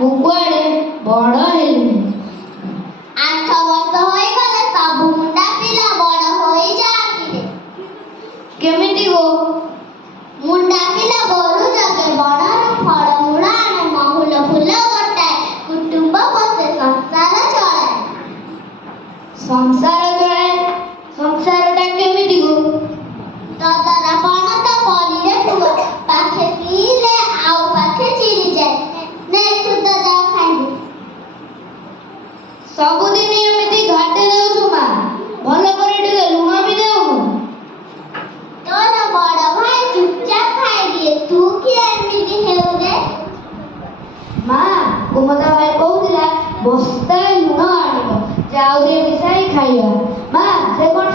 ମୁଁ କୁଆଡ଼େ ବଡ଼ ହେଲିଣି। 8 ବର୍ଷ ହୋଇଗଲେ ସବୁ ମୁଣ୍ଡା ପିଲା ବଡ଼ ହୋଇଯାଆନ୍ତି। କେମିତି ଗୋ? ମୁଣ୍ଡା ପିଲା ଗୋରୁ ଜଗେ, ବଣରୁ ଫଳମୂଳ ଆଣେ, ମହୁଲ ଫୁଲ ଗୋଟାଏ, କୁଟୁମ୍ବ ପୋଷେ, ସଂସାର ଚଳାଏ। ସଂସାର ଚଳାଏ? ସଂସାରଟା କେମିତି ଗୋ? ତଦରା ପଣତ ପଡ଼ିରେ ପୁଅ, ପାଖେ ପିଇଲେ ଆଉ ପାଖେ ଚିରିଯାଏ। ନେ ଖୁଦ ଯାଅ ଖାଇବୁ। ସବୁଦିନ ଏମିତି ଘାଟି ଦେଉଛୁ ମା, ଭଲ କରି ଟିକେ ଲୁଣ ବି ଦେଉନୁ। ତୋର ବଡ଼ ଭାଇ ଚୁପଚାପ ଖାଇଦିଏ, ତୁ କି ଏମିତି ହେଉ ରେ? ମା, କୁମତା ଭାଇ କହୁଥିଲା ବସ୍ତାଏ ଲୁଣ ଆଣିବ, ଚାଉରେ ମିଶାଇ ଖାଇବା। ମା, ସେ କ'ଣ